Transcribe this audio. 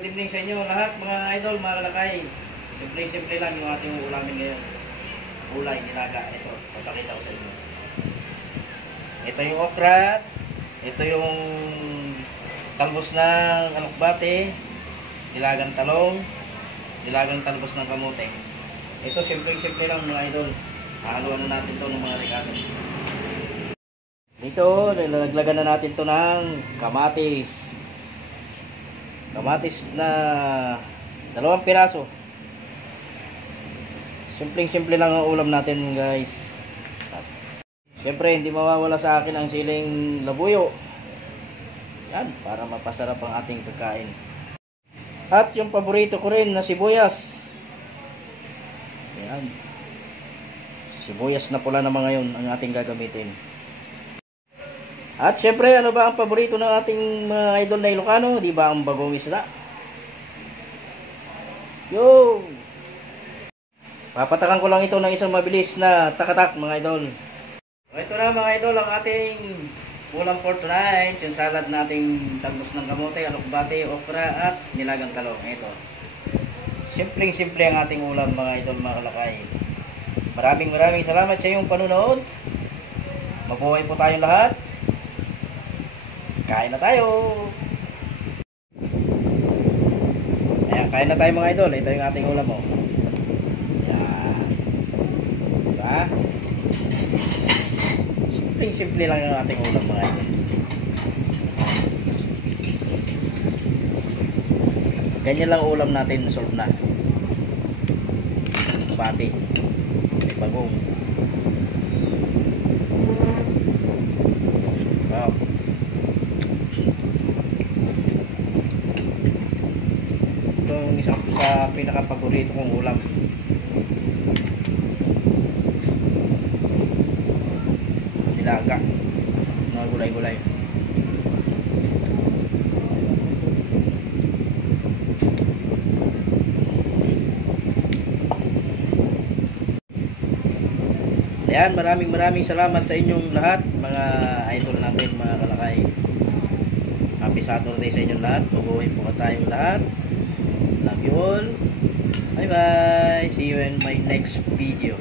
Good evening sa inyo lahat mga idol, mga kalakay. Simple lang yung ating ulamin ngayon. Ulay, nilaga. Ito, papakita ko sa inyo. Ito yung okra. Ito yung talbos ng alokbate, nilagang talong, nilagang talbos ng kamote. Ito simple lang mga idol. Hahaluan na natin to ng mga regalo. Dito, nilaglagan na natin to ng kamatis. Kamatis na 2 piraso. Simple lang ang ulam natin guys. Siyempre hindi mawawala sa akin ang siling labuyo. Yan, para mapasarap ang ating pagkain. At yung paborito ko rin na sibuyas. Yan. Sibuyas na pula naman ngayon ang ating gagamitin. At syempre, ano ba ang paborito ng ating mga idol na Ilocano? Di ba ang bagong isda? Yo! Papatakan ko lang ito ng isang mabilis na takatak mga idol. Ito na mga idol ang ating ulam for tonight. Yung salad nating talbos ng kamote, alokbate, okra at nilagang talong. Ito. Simpleng-simple ang ating ulam mga idol, mga kalakay. Maraming salamat sa iyong panunood. Mabuhay po tayong lahat. Kain na tayo. Ayan, kain na tayo mga idol. Ito yung ating ulam mo. Ayan. Diba? Simple lang yung ating ulam mga idol. Ganyan lang ulam natin, solve na. Bati. May bagong. Wow. Ito yung isa sa pinaka-paborito kong ulam. Nilaga. Mga gulay-gulay. Ayan, maraming salamat sa inyong lahat, mga idol natin, mga kalakay. Happy Saturday sa inyong lahat. Mabuhay po tayong lahat. Love you all. Bye bye. See you in my next video.